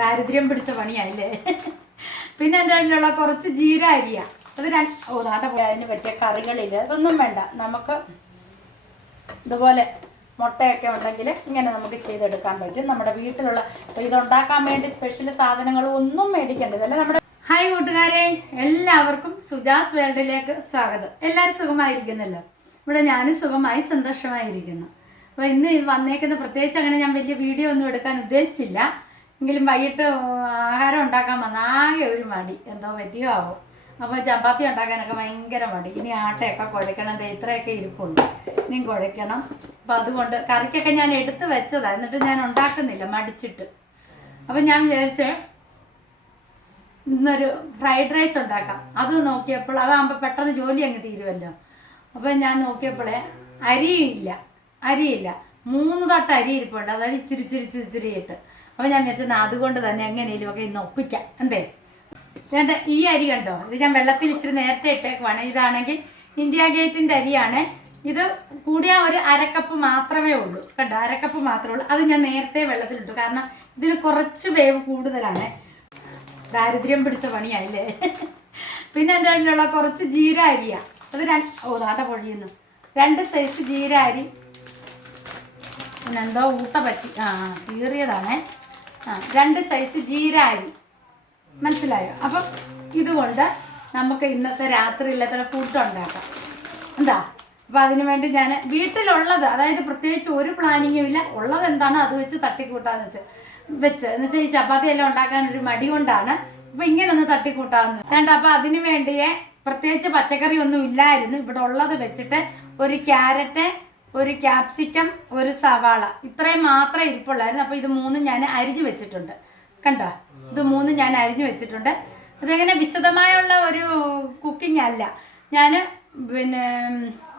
ദാരിദ്ര്യം പിടിച്ച പണിയായില്ലേ? പിന്നെ എന്റെ അതിലുള്ള കുറച്ച് ജീര അരിയ. അത് രണ്ട് ഓ നാട്ടെ പോയി. അതിന് പറ്റിയ കറികളില്ല അതൊന്നും വേണ്ട. നമുക്ക് ഇതുപോലെ മുട്ടയൊക്കെ ഉണ്ടെങ്കിൽ ഇങ്ങനെ നമുക്ക് ചെയ്തെടുക്കാൻ പറ്റും. നമ്മുടെ വീട്ടിലുള്ള ഇപ്പൊ ഇതുണ്ടാക്കാൻ വേണ്ടി സ്പെഷ്യൽ സാധനങ്ങൾ ഒന്നും മേടിക്കേണ്ടത് ഇതല്ല നമ്മുടെ ഹായ് കൂട്ടുകാരെ. എല്ലാവർക്കും സുജാസ് വേൾഡിലേക്ക് സ്വാഗതം. എല്ലാവരും സുഖമായിരിക്കുന്നല്ലോ? ഇവിടെ ഞാനും സുഖമായി സന്തോഷമായിരിക്കുന്നു. അപ്പോൾ ഇന്ന് വന്നേക്കുന്ന പ്രത്യേകിച്ച് അങ്ങനെ ഞാൻ വലിയ വീഡിയോ ഒന്നും എടുക്കാൻ ഉദ്ദേശിച്ചില്ല. എങ്കിലും വൈകിട്ട് ആഹാരം ഉണ്ടാക്കാൻ വന്ന ആകെ ഒരു മടി. എന്തോ പറ്റിയോ ആവോ. അപ്പോൾ ചപ്പാത്തി ഉണ്ടാക്കാനൊക്കെ ഭയങ്കര മടി. ഇനി ആട്ടയൊക്കെ കുഴയ്ക്കണം ഇത്രയൊക്കെ ഇരിപ്പുണ്ട്. ഇനിയും കുഴക്കണം. അപ്പോൾ അതുകൊണ്ട് കറിക്കൊക്കെ ഞാൻ എടുത്ത് വെച്ചതാണ് എന്നിട്ട് ഞാൻ ഉണ്ടാക്കുന്നില്ല. മടിച്ചിട്ട്. അപ്പം ഞാൻ വിചാരിച്ചേ ഇന്നൊരു ഫ്രൈഡ് റൈസ് ഉണ്ടാക്കാം. അത് നോക്കിയപ്പോൾ അതാകുമ്പോൾ പെട്ടെന്ന് ജോലി അങ്ങ് തീരുമല്ലോ അപ്പോൾ ഞാൻ നോക്കിയപ്പോഴേ അരിയില്ല അരിയില്ല മൂന്ന് തട്ട് അരി ഇരിപ്പുണ്ട്. അതായത് ഇച്ചിരി ഇച്ചിരി ഇച്ചിരി ഇട്ട് അപ്പോൾ ഞാൻ വിചാരിച്ചത് അതുകൊണ്ട് തന്നെ എങ്ങനെയും ഒക്കെ ഇന്ന് ഒപ്പിക്കാം. എന്തേ? ചേട്ട ഈ അരി കണ്ടോ? ഇത് ഞാൻ വെള്ളത്തിൽ ഇച്ചിരി നേരത്തെ ഇട്ടേക്കുവാണ്. ഇതാണെങ്കിൽ ഇന്ത്യ ഗേറ്റിന്റെ അരിയാണ്. ഇത് കൂടിയ ഒരു അരക്കപ്പ് മാത്രമേ ഉള്ളൂ. കണ്ടോ? അരക്കപ്പ് മാത്രമേ ഉള്ളൂ. അത് ഞാൻ നേരത്തെ വെള്ളത്തിലിട്ടു കാരണം ഇതിന് കുറച്ച് വേവ് കൂടുതലാണ്. ദാരിദ്ര്യം പിടിച്ച പണിയായില്ലേ? പിന്നെ എന്റെ അതിലുള്ള കുറച്ച് ജീര അരിയാ. അത് രണ്ട് ഓ നാട്ട പൊഴിയുന്നു. രണ്ട് സൈസ് ജീര അരി. പിന്നെന്തോ ഊട്ട പറ്റി. ആ കീറിയതാണേ. ആ രണ്ട് സൈസ് ജീര അരി മനസ്സിലായോ? അപ്പം ഇതുകൊണ്ട് നമുക്ക് ഇന്നത്തെ രാത്രി രാത്രിയിലത്തെ ഫുഡ് ഉണ്ടാക്കാം. എന്താ? അപ്പം അതിനു വേണ്ടി ഞാൻ വീട്ടിലുള്ളത് അതായത് പ്രത്യേകിച്ച് ഒരു പ്ലാനിങ്ങും ഇല്ല. ഉള്ളത് എന്താണോ? അത് വെച്ച് തട്ടിക്കൂട്ടാന്ന് വെച്ച് വെച്ച്. എന്ന് വെച്ചാൽ ഈ ചപ്പാത്തി എല്ലാം ഉണ്ടാക്കാൻ ഒരു മടി കൊണ്ടാണ്. ഇപ്പം ഇങ്ങനെ ഒന്ന് തട്ടിക്കൂട്ടാന്ന്. വേണ്ട അപ്പം അതിനു വേണ്ടിയേ പ്രത്യേകിച്ച് പച്ചക്കറി ഒന്നും ഇല്ലായിരുന്നു. ഇവിടെ ഉള്ളത് വെച്ചിട്ട് ഒരു ക്യാരറ്റ് ഒരു ക്യാപ്സിക്കം ഒരു സവാള. ഇത്രയും മാത്രമേ ഇരിപ്പുള്ളായിരുന്നു. അപ്പോൾ ഇത് മൂന്നും ഞാൻ അരിഞ്ഞു വെച്ചിട്ടുണ്ട്. കണ്ടോ? ഇത് മൂന്ന് ഞാൻ അരിഞ്ഞു വെച്ചിട്ടുണ്ട്. അതങ്ങനെ വിശദമായുള്ള ഒരു കുക്കിംഗ് അല്ല. ഞാൻ പിന്നെ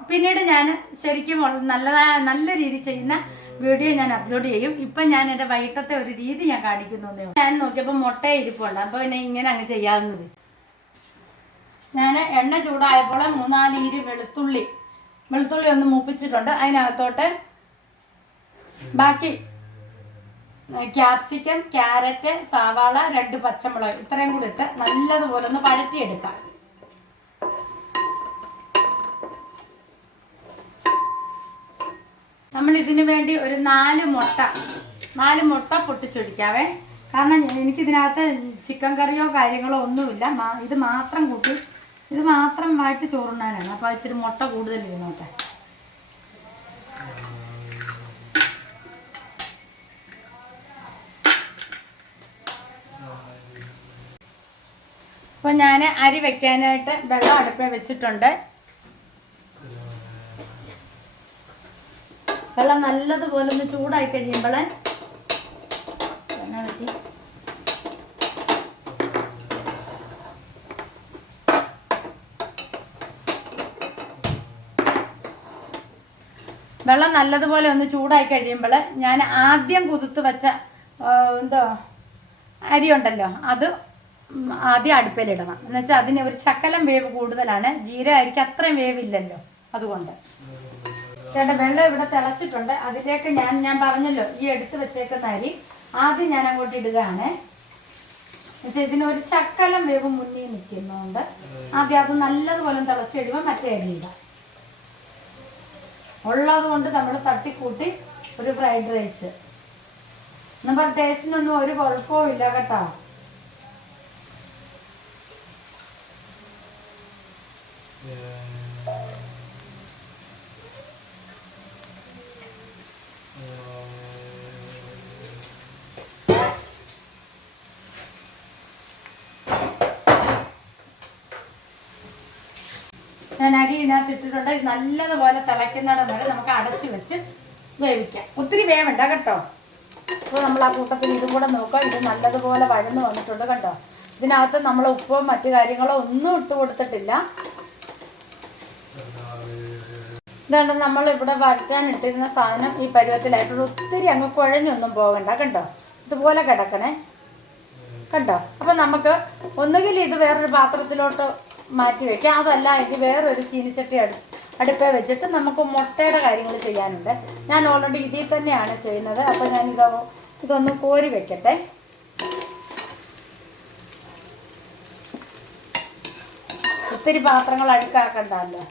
പിന്നീട് ഞാൻ ശരിക്കും നല്ലതായ നല്ല രീതി ചെയ്യുന്ന വീഡിയോ ഞാൻ അപ്ലോഡ് ചെയ്യും. ഇപ്പം ഞാൻ എന്റെ വൈകിട്ടത്തെ ഒരു രീതി ഞാൻ കാണിക്കുന്നു ഞാൻ നോക്കിയപ്പോൾ മുട്ട ഇരിപ്പുണ്ട്. അപ്പോൾ പിന്നെ ഇങ്ങനെ അങ്ങ് ചെയ്യാമെന്ന് ഞാൻ എണ്ണ ചൂടായപ്പോൾ മൂന്നാൽ ഇരി വെളുത്തുള്ളി വെളുത്തുള്ളി ഒന്ന് മൂപ്പിച്ചിട്ടുണ്ട്. അതിനകത്തോട്ട് ബാക്കി ക്യാപ്സിക്കം ക്യാരറ്റ് സവാള രണ്ട് പച്ചമുളക് ഇത്രയും കൂടി ഇട്ട് നല്ലതുപോലെ ഒന്ന് പഴറ്റിയെടുക്കാം. നമ്മൾ ഇതിനു വേണ്ടി ഒരു നാല് മുട്ട നാല് മുട്ട പൊട്ടിച്ചൊഴിക്കാവേ. കാരണം എനിക്കിതിനകത്ത് ചിക്കൻ കറിയോ കാര്യങ്ങളോ ഒന്നുമില്ല. ഇത് മാത്രം കൂട്ടി ഇത് മാത്രം വായിട്ട് ചോറുണ്ടാനാണ് അപ്പോൾ ഇച്ചിരി മുട്ട കൂടുതൽ ഇരുന്നോട്ടെ അപ്പോൾ ഞാൻ അരി വെക്കാനായിട്ട് വെള്ളം അടുപ്പിൽ വെച്ചിട്ടുണ്ട്. വെള്ളം നല്ലതുപോലെ ഒന്ന് ചൂടായി കഴിയുമ്പോൾ എന്നാ പറ്റി വെള്ളം നല്ലതുപോലെ ഒന്ന് ചൂടായി കഴിയുമ്പോൾ ഞാൻ ആദ്യം കുതിർത്ത് വെച്ച എന്തോ അരി ഉണ്ടല്ലോ അത് ആദ്യം അടുപ്പിലിടണം എന്നുവെച്ചാൽ അതിന് ഒരു ശകലം വേവ് കൂടുതലാണ്. ജീര അരിക്ക് അത്രയും വേവില്ലല്ലോ അതുകൊണ്ട്. ചേട്ടാ വെള്ളം ഇവിടെ തിളച്ചിട്ടുണ്ട്. അതിലേക്ക് ഞാൻ ഞാൻ പറഞ്ഞല്ലോ ഈ എടുത്ത് വെച്ചേക്കുന്ന അരി ആദ്യം ഞാൻ അങ്ങോട്ട് ഇടുകയാണ്. എന്നുവെച്ചാൽ ഇതിനൊരു ശക്കലം വേവ് മുന്നിൽ നിൽക്കുന്നതുകൊണ്ട് ആദ്യം അത് നല്ലതുപോലെ തിളച്ച് കഴിയുമ്പോൾ മറ്റേ അരി ഇടാം. ഉള്ളത് കൊണ്ട് നമ്മൾ തട്ടിക്കൂട്ടി ഒരു ഫ്രൈഡ് റൈസ് നമ്മൾ ടേസ്റ്റിനൊന്നും ഒരു കുഴപ്പവും ഇല്ല കേട്ടോ. ഞാൻ അരി ഇതിനകത്ത് ഇട്ടിട്ടുണ്ട്. നല്ലതുപോലെ തിളയ്ക്കുന്നിടം വരെ നമുക്ക് അടച്ചു വെച്ച് വേവിക്കാം. ഒത്തിരി വേവണ്ട കേട്ടോ. അപ്പോൾ നമ്മൾ ആ കൂട്ടത്തിൽ ഇതും കൂടെ നോക്കാം. ഇത് നല്ലതുപോലെ വഴന്ന് വന്നിട്ടുണ്ട് കേട്ടോ. ഇതിനകത്ത് നമ്മൾ ഉപ്പോ മറ്റു കാര്യങ്ങളോ ഒന്നും ഇട്ട് കൊടുത്തിട്ടില്ല. ഇതാണ് നമ്മൾ ഇവിടെ വഴറ്റാൻ ഇട്ടിരുന്ന സാധനം. ഈ പരുവത്തിലായിട്ടുണ്ട് ഒത്തിരി അങ്ങ് കുഴഞ്ഞൊന്നും പോകണ്ട കണ്ടോ? ഇതുപോലെ കിടക്കണേ. കണ്ടോ? അപ്പം നമുക്ക് ഒന്നുകിൽ ഇത് വേറൊരു പാത്രത്തിലോട്ട് മാറ്റി വയ്ക്കുക അതല്ല എനിക്ക് വേറൊരു ചീനിച്ചട്ടി അടു അടുപ്പേ വെച്ചിട്ട് നമുക്ക് മുട്ടയുടെ കാര്യങ്ങൾ ചെയ്യാനുണ്ട്. ഞാൻ ഓൾറെഡി ഇതിൽ തന്നെയാണ് ചെയ്യുന്നത്. അപ്പോൾ ഇത് ഇതൊന്ന് കോരി വെക്കട്ടെ. ഒത്തിരി പാത്രങ്ങൾ അഴുക്കാക്കണ്ടല്ലോ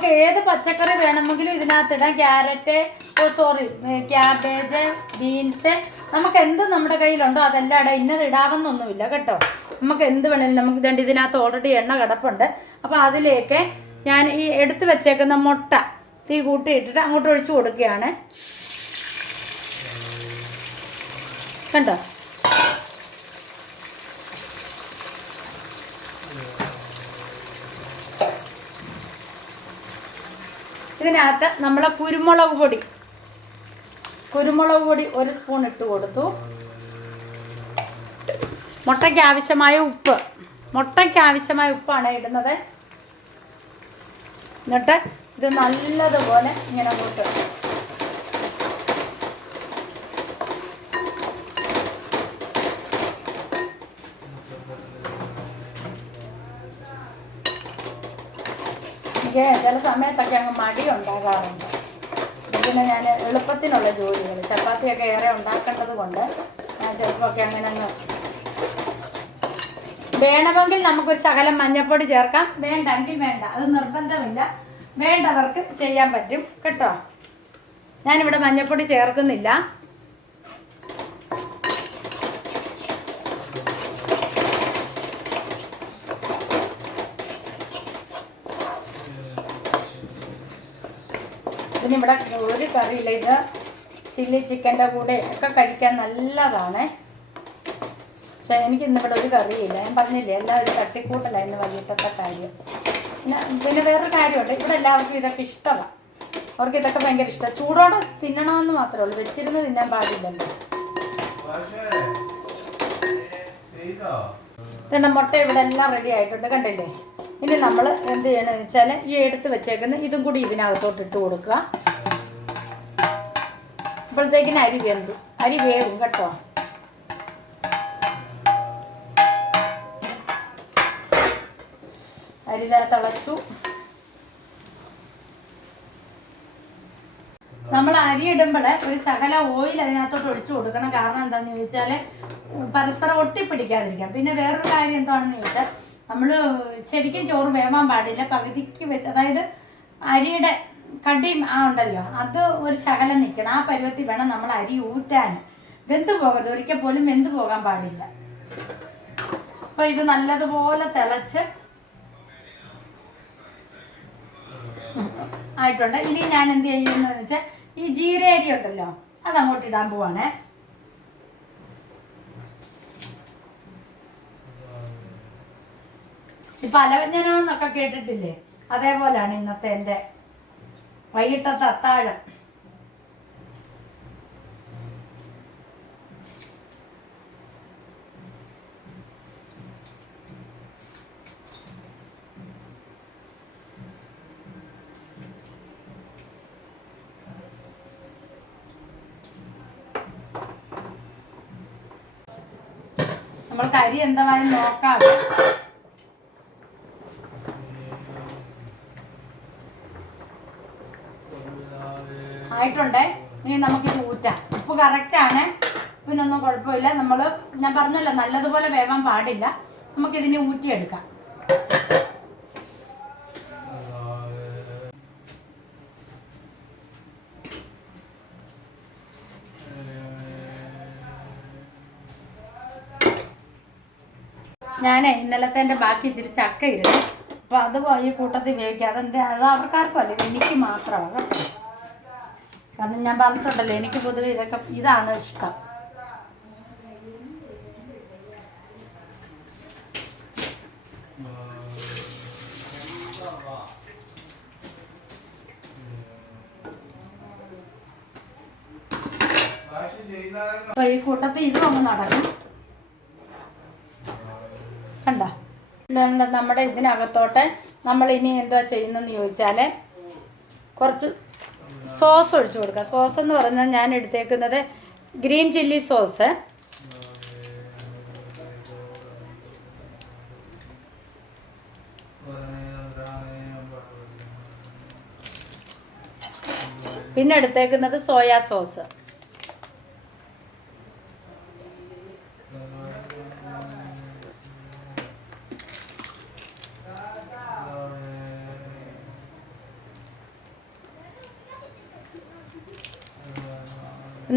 നമുക്ക് ഏത് പച്ചക്കറി വേണമെങ്കിലും ഇതിനകത്തിടാം. Carrot oh sorry cabbage beans നമുക്ക് എന്ത് നമ്മുടെ കയ്യിലുണ്ടോ അതെല്ലാം ഇടാം. ഇന്നത് ഇടാമെന്നൊന്നുമില്ല കേട്ടോ. നമുക്ക് എന്ത് വേണമെങ്കിലും നമുക്ക് ഇതുണ്ട് ഇതിനകത്ത് ഓൾറെഡി എണ്ണ കിടപ്പുണ്ട്. അപ്പോൾ അതിലേക്ക് ഞാൻ ഈ എടുത്ത് വെച്ചേക്കുന്ന മുട്ട തീ കൂട്ടിയിട്ടിട്ട് അങ്ങോട്ട് ഒഴിച്ചു കൊടുക്കുകയാണ്. കണ്ടോ? ഇതിനകത്ത് നമ്മളെ കുരുമുളക് പൊടി. കുരുമുളക് പൊടി ഒരു സ്പൂൺ ഇട്ട് കൊടുത്തു. മുട്ടയ്ക്ക് ആവശ്യമായ ഉപ്പ്. മുട്ടയ്ക്ക് ആവശ്യമായ ഉപ്പാണ് ഇടുന്നത്. എന്നിട്ട് ഇത് നല്ലതുപോലെ ഇങ്ങനെ അങ്ങോട്ട് എനിക്ക് ചില സമയത്തൊക്കെ അങ്ങ് മടി ഉണ്ടാകാറുണ്ട്. പിന്നെ ഞാൻ എളുപ്പത്തിനുള്ള ജോലികൾ ചപ്പാത്തിയൊക്കെ ഏറെ ഉണ്ടാക്കേണ്ടത് കൊണ്ട് ഞാൻ ചിലപ്പോഴൊക്കെ അങ്ങനെ അങ്ങ് വേണമെങ്കിൽ നമുക്കൊരു ശകലം മഞ്ഞപ്പൊടി ചേർക്കാം. വേണ്ടെങ്കിൽ വേണ്ട അത് നിർബന്ധമില്ല. വേണ്ടവർക്ക് ചെയ്യാൻ പറ്റും. കേട്ടോ? ഞാനിവിടെ മഞ്ഞപ്പൊടി ചേർക്കുന്നില്ല ഇതിനിവിടെ ഒരു കറിയില്ല ഇത് ചില്ലി ചിക്കന്റെ കൂടെ ഒക്കെ കഴിക്കാൻ നല്ലതാണ്. പക്ഷെ എനിക്ക് ഇന്നിവിടെ ഒരു കറിയില്ല. ഞാൻ പറഞ്ഞില്ലേ എല്ലാം എല്ലാവരും തട്ടിക്കൂട്ടല്ല ഇന്ന് വൈകിട്ടത്തെ കാര്യം. പിന്നെ പിന്നെ വേറൊരു കാര്യമുണ്ട്. ഇവിടെ എല്ലാവർക്കും ഇതൊക്കെ ഇഷ്ടമാണ് അവർക്ക് ഇതൊക്കെ ഭയങ്കര ഇഷ്ടമാണ് ചൂടോടെ തിന്നണമെന്ന് മാത്രമേ ഉള്ളൂ. വെച്ചിരുന്ന് തിന്നാൻ പാടില്ലല്ലോ. ഇതെണ്ണ മുട്ട ഇവിടെ എല്ലാം റെഡി ആയിട്ടുണ്ട്. കണ്ടില്ലേ? ഇനി നമ്മൾ എന്ത് ചെയ്യണമെന്ന് വെച്ചാൽ ഈ എടുത്ത് വെച്ചേക്കുന്ന ഇതും കൂടി ഇതിനകത്തോട്ട് ഇട്ട് കൊടുക്കുക. അപ്പോഴത്തേക്കിന് അരി വെന്തു. അരി വേവും കേട്ടോ. അരി തിളച്ചു. നമ്മൾ അരി ഇടുമ്പോൾ ഒരു ശകല ഓയിൽ അതിനകത്തോട്ട് ഒഴിച്ചു കൊടുക്കണം. കാരണം എന്താണെന്ന് ചോദിച്ചാൽ പരസ്പരം ഒട്ടിപ്പിടിക്കാതിരിക്കാം. പിന്നെ വേറൊരു കാര്യം എന്താണെന്ന് ചോദിച്ചാൽ നമ്മൾ ശരിക്കും ചോറ് വേവാൻ പാടില്ല. പകുതിക്ക് വെച്ച് അതായത് അരിയുടെ കടി ആ ഉണ്ടല്ലോ. അത് ഒരു ശകലം നിൽക്കണം ആ പരുവത്തിൽ വേണം നമ്മൾ അരി ഊറ്റാൻ. വെന്ത് പോകരുത്. ഒരിക്കൽ പോലും വെന്ത് പോകാൻ പാടില്ല. അപ്പോൾ ഇത് നല്ലതുപോലെ തിളച്ച് ആയിട്ടുണ്ട്. ഇനി ഞാൻ എന്ത് ചെയ്യുന്നതെന്ന് വെച്ചാൽ ഈ ജീരേരി ഉണ്ടല്ലോ അത് അങ്ങോട്ട് ഇടാൻ പോവാണേ. ഈ പലവ്യഞ്ജനം എന്നൊക്കെ കേട്ടിട്ടില്ലേ? അതേപോലെയാണ് ഇന്നത്തെ എന്റെ വൈകിട്ടത്തെ അത്താഴം. നമ്മൾ കരി എന്തായാലും നോക്കാം. ആയിട്ടുണ്ട് ഇനി നമുക്കിത് ഊറ്റാം. ഉപ്പ് കറക്റ്റാണ് ഉപ്പിനൊന്നും കുഴപ്പമില്ല. നമ്മൾ ഞാൻ പറഞ്ഞല്ലോ നല്ലതുപോലെ വേവാൻ പാടില്ല. നമുക്കിതിനെ ഊറ്റിയെടുക്കാം. ഞാനേ ഇന്നലത്തെ എന്റെ ബാക്കി ഇച്ചിരി ചക്ക ഇരുന്നു. അപ്പോൾ അത് ഈ കൂട്ടത്തിൽ ഉപയോഗിക്കാം അതെന്താ അത് അവർക്കാർക്കും അല്ല എനിക്ക് മാത്രമാണ് കേട്ടോ. കാരണം ഞാൻ പറഞ്ഞിട്ടുണ്ടല്ലോ എനിക്ക് പൊതുവെ ഇതൊക്കെ ഇതാണ് ഇഷ്ടം. അപ്പൊ ഈ കൂട്ടത്തിൽ ഇതും അങ്ങ് നടക്കും. കണ്ട? നമ്മുടെ ഇതിനകത്തോട്ട് നമ്മൾ ഇനി എന്താ ചെയ്യുന്നതെന്ന് ചോദിച്ചാൽ കുറച്ച് സോസ് ഒഴിച്ചു കൊടുക്കുക. സോസ് എന്ന് പറഞ്ഞാൽ ഞാൻ എടുത്തേക്കുന്നത് ഗ്രീൻ ചില്ലി സോസ്. പിന്നെ എടുത്തേക്കുന്നത് സോയാ സോസ്.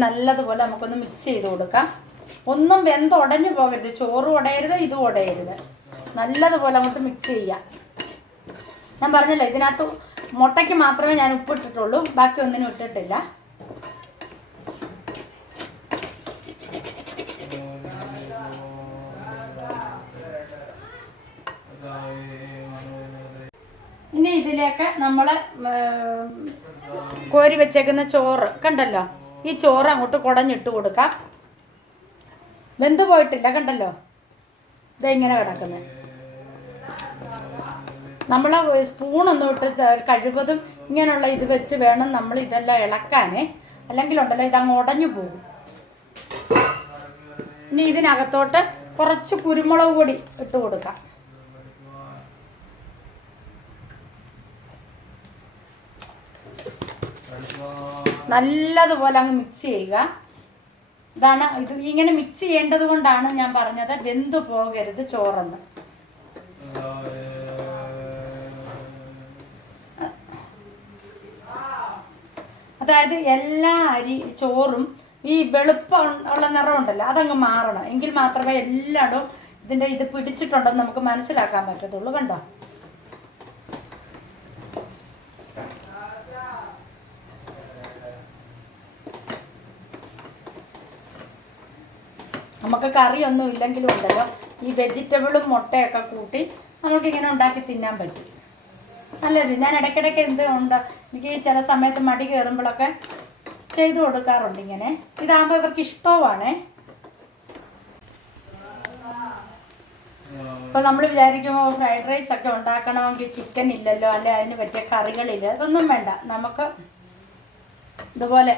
നല്ലതുപോലെ നമുക്കൊന്ന് മിക്സ് ചെയ്ത് കൊടുക്കാം. ഒന്നും വെന്ത് ഉടഞ്ഞു പോകരുത്. ചോറ് ഉടയരുത് ഇതും ഉടയരുത് നല്ലതുപോലെ അങ്ങോട്ട് മിക്സ് ചെയ്യാം. ഞാൻ പറഞ്ഞല്ലോ ഇതിനകത്ത് മുട്ടയ്ക്ക് മാത്രമേ ഞാൻ ഉപ്പ് ഇട്ടിട്ടുള്ളൂ. ബാക്കി ഒന്നിനും ഇട്ടിട്ടില്ല. ഇനി ഇതിലേക്ക് നമ്മൾ കോരി വെച്ചേക്കുന്ന ചോറ് കണ്ടല്ലോ? ഈ ചോറ് അങ്ങോട്ട് കുടഞ്ഞിട്ട് കൊടുക്കാം. വെന്ത് പോയിട്ടില്ല കണ്ടല്ലോ? ഇതാ ഇങ്ങനെ കിടക്കുന്നത് നമ്മൾ സ്പൂണൊന്നും ഇട്ട് കഴിവതും ഇങ്ങനെയുള്ള ഇത് വെച്ച് വേണം നമ്മൾ ഇതെല്ലാം ഇളക്കാനേ. അല്ലെങ്കിൽ ഉണ്ടല്ലോ ഇതങ്ങ് ഉടഞ്ഞു പോകും. ഇനി ഇതിനകത്തോട്ട് കുറച്ച് കുരുമുളക് പൊടി ഇട്ട് കൊടുക്കാം. നല്ലതുപോലെ അങ്ങ് മിക്സ് ചെയ്യുക. ഇതാണ് ഇത് ഇങ്ങനെ മിക്സ് ചെയ്യേണ്ടത് കൊണ്ടാണ് ഞാൻ പറഞ്ഞത് വെന്തു പോകരുത് ചോറെന്ന്. അതായത് എല്ലാ അരി ചോറും ഈ വെളുപ്പം ഉള്ള നിറം ഉണ്ടല്ലോ അതങ്ങ് മാറണം. എങ്കിൽ മാത്രമേ എല്ലായിടും ഇതിന്റെ ഇത് പിടിച്ചിട്ടുണ്ടെന്ന് നമുക്ക് മനസ്സിലാക്കാൻ പറ്റത്തുള്ളൂ. കണ്ടോ? നമുക്ക് ഒന്നും ഇല്ലെങ്കിലും ഉണ്ടല്ലോ. ഈ വെജിറ്റബിളും മുട്ടയൊക്കെ കൂട്ടി നമുക്കിങ്ങനെ ഉണ്ടാക്കി തിന്നാൻ പറ്റും. നല്ലൊരു ഞാൻ ഇടയ്ക്കിടയ്ക്ക് എന്ത് ഉണ്ട്? എനിക്ക് ചില സമയത്ത് മടി കയറുമ്പോഴൊക്കെ ചെയ്തു കൊടുക്കാറുണ്ട് ഇങ്ങനെ. ഇതാകുമ്പോൾ ഇവർക്ക് ഇഷ്ടവുമാണേ. ഇപ്പോൾ നമ്മൾ വിചാരിക്കുമ്പോൾ ഫ്രൈഡ് റൈസ് ഒക്കെ ഉണ്ടാക്കണമെങ്കിൽ ചിക്കൻ ഇല്ലല്ലോ അല്ലെ അതിന് പറ്റിയ കറികളില്ല അതൊന്നും വേണ്ട. നമുക്ക് ഇതുപോലെ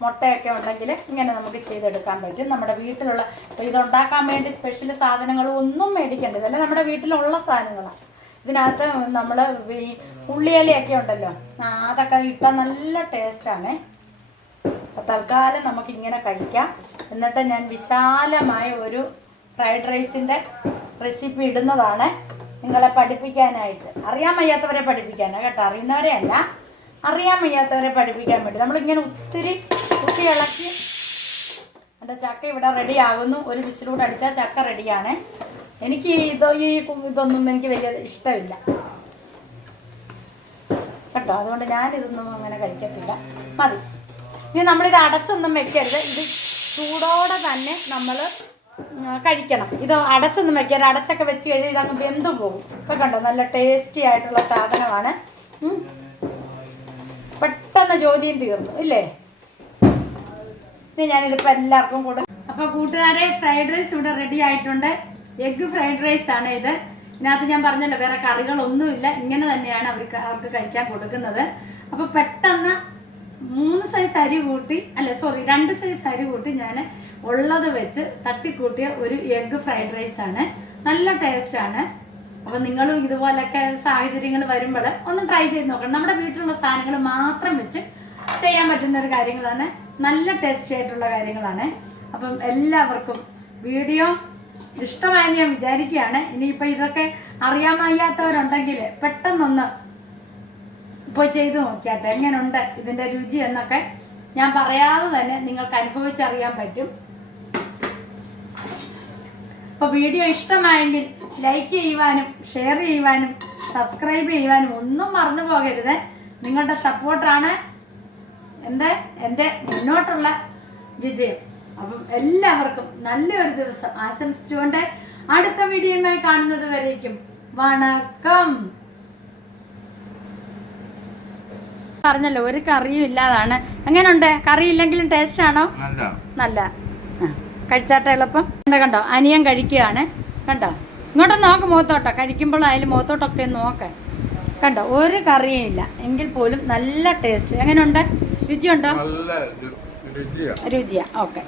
മുട്ടയൊക്കെ ഉണ്ടെങ്കിൽ ഇങ്ങനെ നമുക്ക് ചെയ്തെടുക്കാൻ പറ്റും. നമ്മുടെ വീട്ടിലുള്ള ഇപ്പോൾ ഇതുണ്ടാക്കാൻ വേണ്ടി സ്പെഷ്യൽ സാധനങ്ങൾ ഒന്നും മേടിക്കേണ്ടത് ഇതല്ല നമ്മുടെ വീട്ടിലുള്ള സാധനങ്ങളാണ്. ഇതിനകത്ത് നമ്മൾ ഈ ഉള്ളിയിലയൊക്കെ ഉണ്ടല്ലോ അതൊക്കെ ഇട്ടാൽ നല്ല ടേസ്റ്റാണ് അപ്പോൾ തൽക്കാലം നമുക്ക് ഇങ്ങനെ കഴിക്കാം. എന്നിട്ട് ഞാൻ വിശാലമായ ഒരു ഫ്രൈഡ് റൈസിന്റെ റെസിപ്പി ഇടുന്നതാണ്. നിങ്ങളെ പഠിപ്പിക്കാനായിട്ട്. അറിയാൻ വയ്യാത്തവരെ പഠിപ്പിക്കാനാണ് കേട്ടോ. അറിയുന്നവരെ അല്ല അറിയാൻ വയ്യാത്തവരെ പഠിപ്പിക്കാൻ വേണ്ടി. നമ്മളിങ്ങനെ ഒത്തിരി കുത്തി ഇളക്കി. എന്റെ ചക്ക ഇവിടെ റെഡി ആകുന്നു. ഒരു വിസിലൂടെ അടിച്ചാൽ ചക്ക റെഡിയാണ് എനിക്ക് ഇതോ ഈ ഇതൊന്നും എനിക്ക് വലിയ ഇഷ്ടമില്ല. കേട്ടോ? അതുകൊണ്ട് ഞാനിതൊന്നും അങ്ങനെ കഴിക്കത്തില്ല. മതി. ഇനി നമ്മളിത് അടച്ചൊന്നും വെക്കരുത്. ഇത് ചൂടോടെ തന്നെ നമ്മൾ കഴിക്കണം. ഇത് അടച്ചൊന്നും വെക്കരുത്. അടച്ചൊക്കെ വെച്ച് കഴിഞ്ഞാൽ ഇതങ്ങ് വെന്തു പോകും. ഇപ്പം കണ്ടോ? നല്ല ടേസ്റ്റി ആയിട്ടുള്ള സാധനമാണ്. പെട്ടെന്ന് ജോലിയും തീർന്നു. ഇല്ലേ? ഇനി ഞാനിതിപ്പോൾ എല്ലാവർക്കും കൂടെ അപ്പോൾ കൂട്ടുകാരെ ഫ്രൈഡ് റൈസ് ഇവിടെ റെഡി ആയിട്ടുണ്ട്. എഗ്ഗ് ഫ്രൈഡ് റൈസ് ആണ് ഇത്. ഇതിനകത്ത് ഞാൻ പറഞ്ഞല്ലോ വേറെ കറികളൊന്നുമില്ല. ഇങ്ങനെ തന്നെയാണ് അവർക്ക് അവർക്ക് കഴിക്കാൻ കൊടുക്കുന്നത്. അപ്പോൾ പെട്ടെന്ന് മൂന്ന് സൈസ് അരി കൂട്ടി അല്ല സോറി രണ്ട് സൈസ് അരി കൂട്ടി ഞാൻ ഉള്ളത് വെച്ച് തട്ടിക്കൂട്ടിയ ഒരു എഗ്ഗ് ഫ്രൈഡ് റൈസ് ആണ്. നല്ല ടേസ്റ്റ് ആണ്. അപ്പോൾ നിങ്ങളും ഇതുപോലൊക്കെ സാഹചര്യങ്ങൾ വരുമ്പോൾ ഒന്ന് ട്രൈ ചെയ്ത് നോക്കണം. നമ്മുടെ വീട്ടിലുള്ള സാധനങ്ങൾ മാത്രം വെച്ച് ചെയ്യാൻ പറ്റുന്ന ഒരു കാര്യങ്ങളാണ്. നല്ല ടേസ്റ്റി ആയിട്ടുള്ള കാര്യങ്ങളാണ്. അപ്പം എല്ലാവർക്കും വീഡിയോ ഇഷ്ടമായെന്ന് ഞാൻ വിചാരിക്കുകയാണ്. ഇനിയിപ്പോൾ ഇതൊക്കെ അറിയാൻ വയ്യാത്തവരുണ്ടെങ്കിൽ പെട്ടെന്നൊന്ന് പോയി ചെയ്ത് നോക്കിയാട്ടെ. എങ്ങനെയുണ്ട് ഇതിന്റെ രുചി എന്നൊക്കെ ഞാൻ പറയാതെ തന്നെ നിങ്ങൾക്ക് അനുഭവിച്ചറിയാൻ പറ്റും. അപ്പോൾ വീഡിയോ ഇഷ്ടമായെങ്കിൽ ലൈക്ക് ചെയ്യുവാനും ഷെയർ ചെയ്യുവാനും സബ്സ്ക്രൈബ് ചെയ്യുവാനും ഒന്നും മറന്നു പോകരുത്. നിങ്ങളുടെ സപ്പോർട്ടാണ് എന്റെ എന്റെ മുന്നോട്ടുള്ള വിജയം. അപ്പം എല്ലാവർക്കും നല്ലൊരു ദിവസം ആശംസിച്ചുകൊണ്ട് അടുത്ത വീഡിയോയുമായി കാണുന്നത് വരേക്കും. വണക്കം. പറഞ്ഞല്ലോ ഒരു കറിയും ഇല്ലാതാണ്. എങ്ങനെയുണ്ട്? കറി ഇല്ലെങ്കിലും ടേസ്റ്റ് ആണോ? നല്ല. കഴിച്ചാട്ടെ എളുപ്പം. കണ്ടോ കണ്ടോ അനിയൻ കഴിക്കുകയാണ്. കണ്ടോ? ഇങ്ങോട്ട് നോക്ക് മുഖത്തോട്ടോ. കഴിക്കുമ്പോൾ അതിൽ മുഖത്തോട്ടൊക്കെ നോക്ക്. കണ്ടോ? ഒരു കറിയും ഇല്ല. എങ്കിൽ പോലും നല്ല ടേസ്റ്റ് എങ്ങനെയുണ്ട്? രുചിയുണ്ടോ? രുചിയാ. ഓക്കെ.